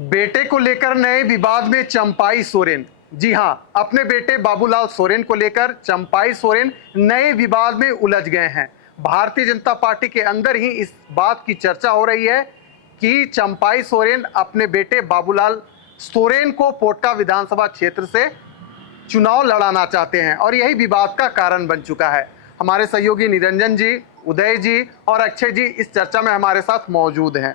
बेटे को लेकर नए विवाद में चंपाई सोरेन। जी हां, अपने बेटे बाबूलाल सोरेन को लेकर चंपाई सोरेन नए विवाद में उलझ गए हैं। भारतीय जनता पार्टी के अंदर ही इस बात की चर्चा हो रही है कि चंपाई सोरेन अपने बेटे बाबूलाल सोरेन को पोटका विधानसभा क्षेत्र से चुनाव लड़ाना चाहते हैं और यही विवाद का कारण बन चुका है। हमारे सहयोगी निरंजन जी, उदय जी और अक्षय जी इस चर्चा में हमारे साथ मौजूद हैं।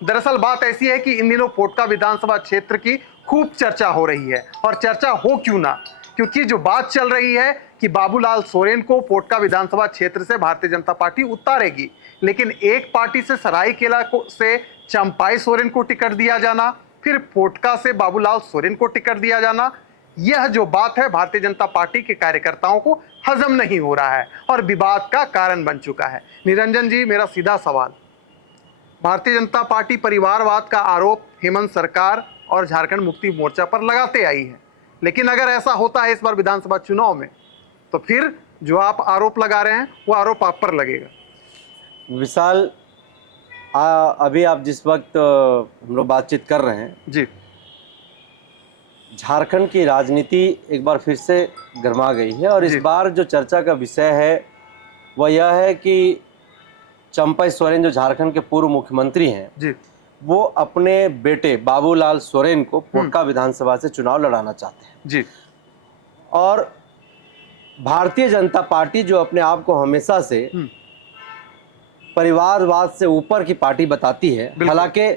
दरअसल बात ऐसी है कि इन दिनों पोटका विधानसभा क्षेत्र की खूब चर्चा हो रही है, और चर्चा हो क्यों ना, क्योंकि जो बात चल रही है कि बाबूलाल सोरेन को पोटका विधानसभा क्षेत्र से भारतीय जनता पार्टी उतारेगी, लेकिन एक पार्टी से सरायकेला से चंपाई सोरेन को टिकट दिया जाना, फिर पोटका से बाबूलाल सोरेन को टिकट दिया जाना, यह जो बात है भारतीय जनता पार्टी के कार्यकर्ताओं को हजम नहीं हो रहा है और विवाद का कारण बन चुका है। निरंजन जी, मेरा सीधा सवाल, भारतीय जनता पार्टी परिवारवाद का आरोप हेमंत सरकार और झारखंड मुक्ति मोर्चा पर लगाते आई है, लेकिन अगर ऐसा होता है इस बार विधानसभा चुनाव में, तो फिर जो आप आरोप लगा रहे हैं वो आरोप आप पर लगेगा। विशाल, अभी आप जिस वक्त हम लोग बातचीत कर रहे हैं जी, झारखंड की राजनीति एक बार फिर से गर्मा गई है और इस बार जो चर्चा का विषय है वह यह है कि चंपाई सोरेन जो झारखंड के पूर्व मुख्यमंत्री हैं जी, वो अपने बेटे बाबूलाल सोरेन को पोटका विधानसभा से चुनाव लड़ाना चाहते हैं जी, और भारतीय जनता पार्टी जो अपने आप को हमेशा से परिवारवाद से ऊपर की पार्टी बताती है, हालांकि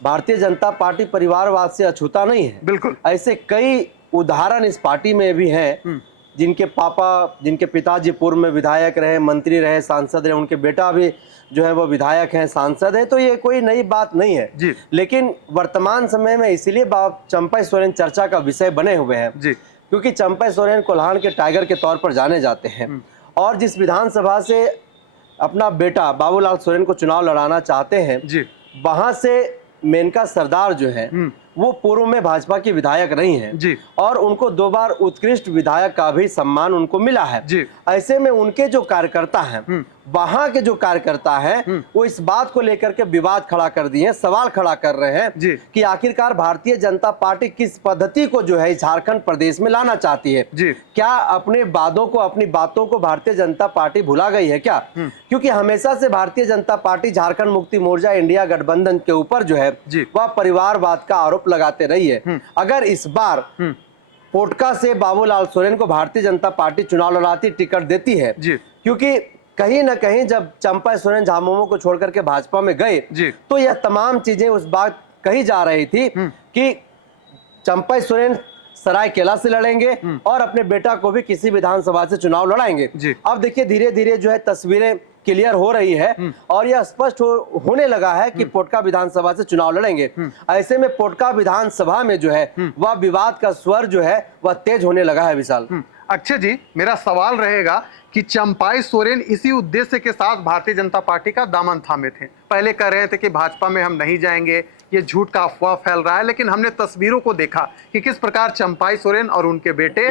भारतीय जनता पार्टी परिवारवाद से अछूता नहीं है। बिल्कुल, ऐसे कई उदाहरण इस पार्टी में भी हैं जिनके पिताजी पूर्व में विधायक रहे, मंत्री रहे, सांसद रहे, उनके बेटा भी जो है वो विधायक हैं, सांसद है, तो ये कोई नई बात नहीं है जी। लेकिन वर्तमान समय में इसलिए चंपाई सोरेन चर्चा का विषय बने हुए हैं जी, क्योंकि चंपाई सोरेन कोल्हान के टाइगर के तौर पर जाने जाते हैं और जिस विधानसभा से अपना बेटा बाबूलाल सोरेन को चुनाव लड़ाना चाहते हैं जी, वहां से मेनका सरदार जो है वो पूर्व में भाजपा की विधायक रही हैं जी, और उनको 2 बार उत्कृष्ट विधायक का भी सम्मान उनको मिला है। जी। ऐसे में उनके जो कार्यकर्ता हैं, वहां के जो कार्यकर्ता हैं वो इस बात को लेकर के विवाद खड़ा कर दिए हैं, सवाल खड़ा कर रहे हैं जी। कि आखिरकार भारतीय जनता पार्टी किस पद्धति को जो है झारखंड प्रदेश में लाना चाहती है। जी। क्या अपने वादों को, अपनी बातों को भारतीय जनता पार्टी भुला गई है क्या? क्योंकि हमेशा से भारतीय जनता पार्टी झारखंड मुक्ति मोर्चा इंडिया गठबंधन के ऊपर जो है वह परिवारवाद का आरोप लगाते रही है। अगर इस बार पोटका से बाबूलाल सोरेन को भारतीय जनता पार्टी चुनाव लड़ाती टिकट देती है, क्योंकि कहीं ना कहीं जब चंपाई सोरेन झामुमो को छोड़ करके भाजपा में गए तो यह तमाम चीजें उस बात कही जा रही थी कि चंपाई सोरेन सरायकेला से लड़ेंगे और अपने बेटा को भी किसी विधानसभा से चुनाव लड़ाएंगे। अब देखिए धीरे धीरे जो है तस्वीरें क्लियर हो रही है और यह स्पष्ट होने लगा है कि पोटका विधानसभा से चुनाव लड़ेंगे। ऐसे में पोटका विधानसभा में जो है वह विवाद का स्वर जो है वह तेज होने लगा है। विशाल, अक्षय जी, मेरा सवाल रहेगा कि चंपाई सोरेन इसी उद्देश्य के साथ भारतीय जनता पार्टी का दामन थामे थे। पहले कह रहे थे कि भाजपा में हम नहीं जाएंगे, ये झूठ का अफवाह फैल रहा है, लेकिन हमने तस्वीरों को देखा कि किस प्रकार चंपाई सोरेन और उनके बेटे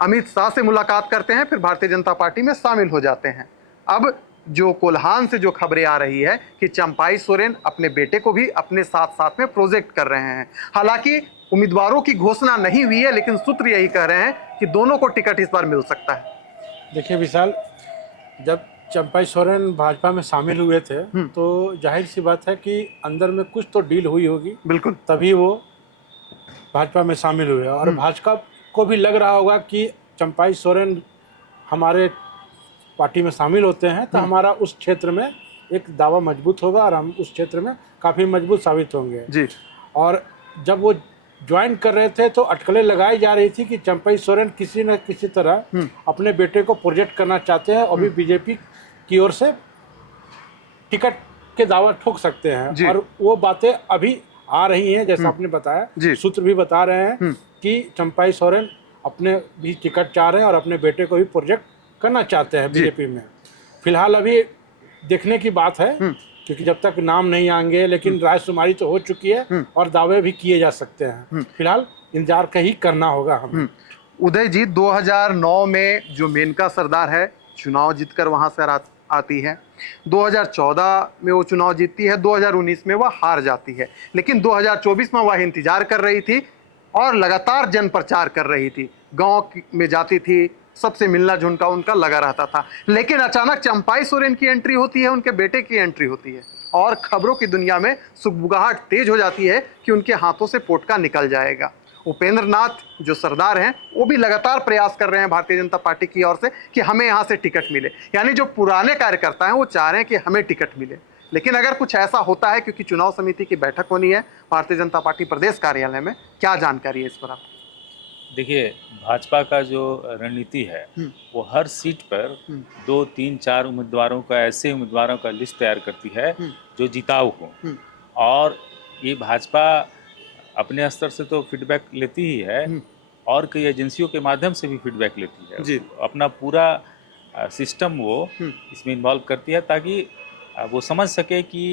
अमित शाह से मुलाकात करते हैं, फिर भारतीय जनता पार्टी में शामिल हो जाते हैं। अब जो कोल्हान से जो खबरें आ रही है कि चंपाई सोरेन अपने बेटे को भी अपने साथ साथ में प्रोजेक्ट कर रहे हैं। हालांकि उम्मीदवारों की घोषणा नहीं हुई है, लेकिन सूत्र यही कह रहे हैं कि दोनों को टिकट इस बार मिल सकता है। देखिए विशाल, जब चंपाई सोरेन भाजपा में शामिल हुए थे तो जाहिर सी बात है कि अंदर में कुछ तो डील हुई होगी, बिल्कुल, तभी वो भाजपा में शामिल हुए और भाजपा को भी लग रहा होगा कि चंपाई सोरेन हमारे पार्टी में शामिल होते हैं तो हमारा उस क्षेत्र में एक दावा मजबूत होगा और हम उस क्षेत्र में काफ़ी मजबूत साबित होंगे जी। और जब वो ज्वाइन कर रहे थे तो अटकलें लगाई जा रही थी कि चंपाई सोरेन किसी न किसी तरह अपने बेटे को प्रोजेक्ट करना चाहते हैं और भी बीजेपी की ओर से टिकट के दावा ठोक सकते हैं और वो बातें अभी आ रही हैं, जैसा आपने बताया, सूत्र भी बता रहे हैं कि चंपाई सोरेन अपने भी टिकट चाह रहे हैं और अपने बेटे को भी प्रोजेक्ट करना चाहते हैं बीजेपी में। फिलहाल अभी देखने की बात है क्योंकि जब तक नाम नहीं आएंगे, लेकिन रायशुमारी तो हो चुकी है और दावे भी किए जा सकते हैं। फिलहाल इंतजार का ही करना होगा हमें। उदय जी, 2009 में जो मेनका सरदार है चुनाव जीतकर वहां से आती है। 2014 में वो चुनाव जीतती है, 2019 में वह हार जाती है, लेकिन 2024 में वह इंतजार कर रही थी और लगातार जन प्रचार कर रही थी। गांव में जाती थी, सबसे मिलना जुलना उनका लगा रहता था। लेकिन अचानक चंपाई सोरेन की एंट्री होती है, उनके बेटे की एंट्री होती है और खबरों की दुनिया में सुगबुगाहट तेज हो जाती है कि उनके हाथों से पोटका निकल जाएगा। उपेंद्र नाथ जो सरदार हैं, वो भी लगातार प्रयास कर रहे हैं भारतीय जनता पार्टी की ओर से कि हमें यहाँ से टिकट मिले। यानी जो पुराने कार्यकर्ता हैं वो चाह रहे हैं कि हमें टिकट मिले। लेकिन अगर कुछ ऐसा होता है, क्योंकि चुनाव समिति की बैठक होनी है भारतीय जनता पार्टी प्रदेश कार्यालय में, क्या जानकारी है इस पर आपको? देखिए, भाजपा का जो रणनीति है वो हर सीट पर 2, 3, 4 उम्मीदवारों का, ऐसे उम्मीदवारों का लिस्ट तैयार करती है जो जिताऊ हो। और ये भाजपा अपने स्तर से तो फीडबैक लेती ही है और कई एजेंसियों के माध्यम से भी फीडबैक लेती है जी। अपना पूरा सिस्टम वो इसमें इन्वॉल्व करती है ताकि वो समझ सके कि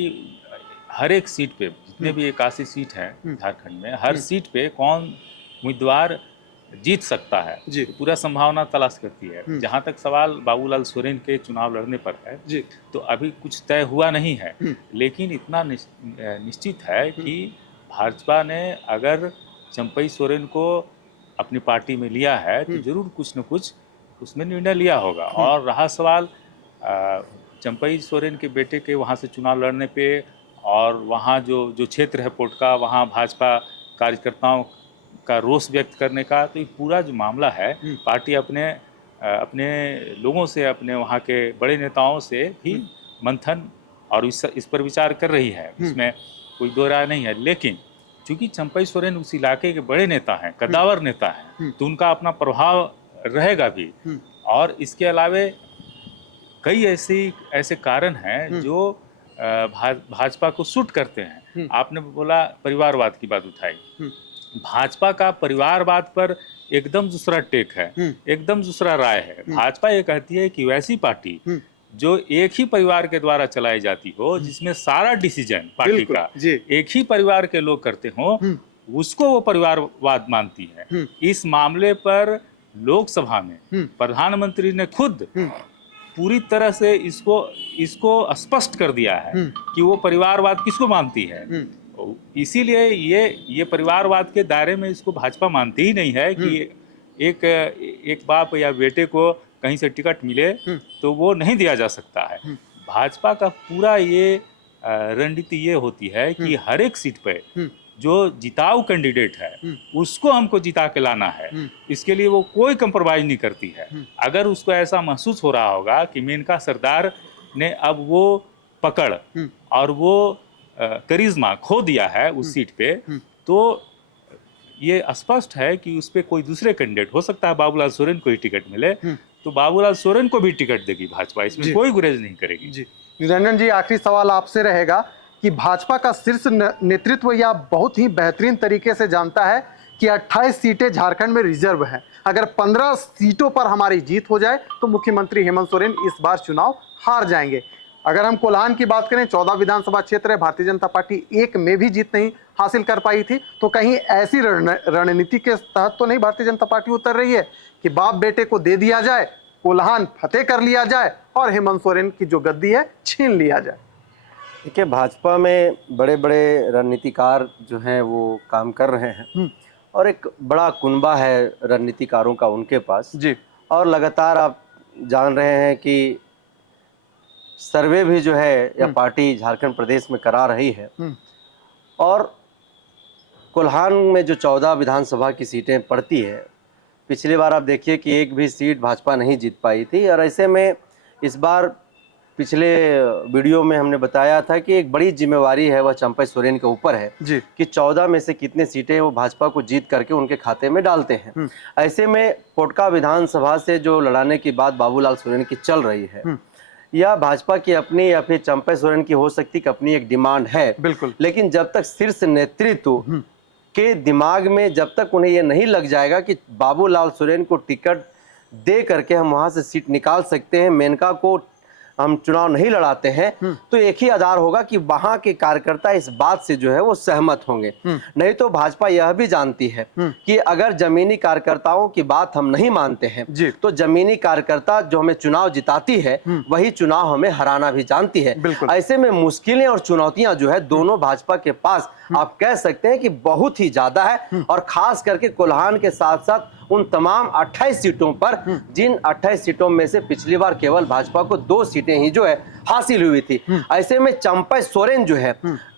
हर एक सीट पे, जितने भी 81 सीट हैं झारखंड में, हर सीट पे कौन उम्मीदवार जीत सकता है। जी। तो पूरा संभावना तलाश करती है। जहाँ तक सवाल बाबूलाल सोरेन के चुनाव लड़ने पर है, जी। तो अभी कुछ तय हुआ नहीं है, लेकिन इतना निश्चित है कि भाजपा ने अगर चंपई सोरेन को अपनी पार्टी में लिया है तो जरूर कुछ न कुछ उसमें निर्णय लिया होगा। और रहा सवाल चंपई सोरेन के बेटे के वहाँ से चुनाव लड़ने पे और वहाँ जो क्षेत्र है पोटका, वहाँ भाजपा कार्यकर्ताओं का रोष व्यक्त करने का, तो ये पूरा जो मामला है पार्टी अपने लोगों से, अपने वहाँ के बड़े नेताओं से भी मंथन और इस पर विचार कर रही है। इसमें कोई दो राय नहीं है। लेकिन चूंकि चंपई सोरेन उस इलाके के बड़े नेता हैं, कद्दावर नेता हैं, तो उनका अपना प्रभाव रहेगा भी। और इसके अलावे कई ऐसे कारण हैं जो भाजपा को सूट करते हैं। आपने बोला परिवारवाद की बात उठाई, भाजपा का परिवारवाद पर एकदम दूसरा टेक है, एकदम दूसरा राय है। भाजपा ये कहती है कि वैसी पार्टी जो एक ही परिवार के द्वारा चलाई जाती हो, जिसमें सारा डिसीजन पार्टी का एक ही परिवार के लोग करते हो, उसको वो परिवारवाद मानती है। इस मामले पर लोकसभा में प्रधानमंत्री ने खुद पूरी तरह से इसको स्पष्ट कर दिया है कि वो परिवारवाद किसको मानती है। इसीलिए ये परिवारवाद के दायरे में इसको भाजपा मानती ही नहीं है कि एक बाप या बेटे को कहीं से टिकट मिले तो वो नहीं दिया जा सकता है। भाजपा का पूरा ये रणनीति ये होती है कि हर एक सीट पे जो जिताऊ कैंडिडेट है उसको हमको जिता के लाना है। इसके लिए वो कोई कंप्रोमाइज नहीं करती है। अगर उसको ऐसा महसूस हो रहा होगा कि मेनका सरदार ने अब वो पकड़ और वो करिश्मा खो दिया है उस सीट पे, तो ये स्पष्ट है कि उस पर कोई दूसरे कैंडिडेट हो सकता है। बाबूलाल सोरेन को ही टिकट मिले तो बाबूलाल सोरेन को भी टिकट देगी भाजपा, इसमें कोई गुरेज नहीं करेगी। जी निरंजन जी, आखिरी सवाल आपसे रहेगा कि भाजपा का शीर्ष नेतृत्व यह बहुत ही बेहतरीन तरीके से जानता है कि 28 सीटें झारखंड में रिजर्व हैं। अगर 15 सीटों पर हमारी जीत हो जाए तो मुख्यमंत्री हेमंत सोरेन इस बार चुनाव हार जाएंगे। अगर हम कोल्हान की बात करें, 14 विधानसभा क्षेत्र है, भारतीय जनता पार्टी एक में भी जीत नहीं हासिल कर पाई थी, तो कहीं ऐसी रणनीति के तहत तो नहीं भारतीय जनता पार्टी उतर रही है कि बाप बेटे को दे दिया जाए, कोल्हान फतेह कर लिया जाए और हेमंत सोरेन की जो गद्दी है छीन लिया जाए? देखिए, भाजपा में बड़े बड़े रणनीतिकार जो हैं वो काम कर रहे हैं और एक बड़ा कुनबा है रणनीतिकारों का उनके पास जी। और लगातार आप जान रहे हैं कि सर्वे भी जो है या पार्टी झारखंड प्रदेश में करा रही है और कोल्हान में जो 14 विधानसभा की सीटें पड़ती है, पिछली बार आप देखिए कि एक भी सीट भाजपा नहीं जीत पाई थी। और ऐसे में इस बार पिछले वीडियो में हमने बताया था कि एक बड़ी जिम्मेवारी है वह चंपई सोरेन के ऊपर है जी। कि 14 में से कितने सीटें वो भाजपा को जीत करके उनके खाते में डालते हैं। ऐसे में पोटका विधानसभा से जो लड़ाने की बात बाबूलाल सोरेन की चल रही है, या भाजपा की अपनी या फिर चंपई सोरेन की हो सकती कि अपनी एक डिमांड है, बिल्कुल। लेकिन जब तक शीर्ष नेतृत्व के दिमाग में जब तक उन्हें ये नहीं लग जाएगा कि बाबूलाल सोरेन को टिकट दे करके हम वहां से सीट निकाल सकते हैं, मेनका को हम चुनाव नहीं लड़ाते हैं तो एक ही आधार होगा कि वहां के कार्यकर्ता इस बात से जो है वो सहमत होंगे। नहीं तो भाजपा यह भी जानती है कि अगर जमीनी कार्यकर्ताओं की बात हम नहीं मानते हैं तो जमीनी कार्यकर्ता जो हमें चुनाव जिताती है वही चुनाव हमें हराना भी जानती है। ऐसे में मुश्किलें और चुनौतियां जो है दोनों भाजपा के पास आप कह सकते हैं कि बहुत ही ज्यादा है। और खास करके कोल्हान के साथ साथ उन तमाम 28 सीटों पर, जिन 28 सीटों में से पिछली बार केवल भाजपा को 2 सीटें ही जो है हासिल हुई थी, ऐसे में चंपई सोरेन जो है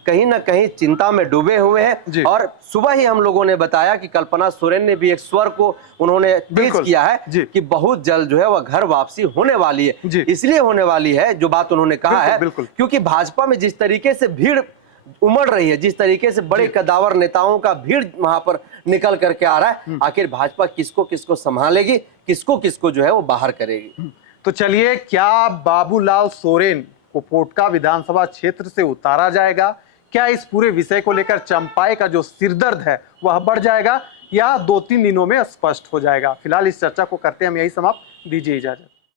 कहीं ना कहीं चिंता में डूबे हुए हैं। और सुबह ही हम लोगों ने बताया कि कल्पना सोरेन ने भी एक स्वर को उन्होंने तेज किया है कि बहुत जल्द जो है वह घर वापसी होने वाली है। इसलिए होने वाली है जो बात उन्होंने कहा है क्योंकि भाजपा में जिस तरीके से भीड़ उमड़ रही है, जिस तरीके से बड़े कदावर नेताओं का भीड़ वहां पर निकल करके आ रहा है, आखिर भाजपा किसको किसको संभालेगी, किसको किसको जो है वो बाहर करेगी। तो चलिए, क्या बाबूलाल सोरेन को पोटका विधानसभा क्षेत्र से उतारा जाएगा? क्या इस पूरे विषय को लेकर चंपाई का जो सिरदर्द है वह बढ़ जाएगा या 2-3 दिनों में स्पष्ट हो जाएगा? फिलहाल इस चर्चा को करते हैं हम यही समाप्त। दीजिए इजाजत।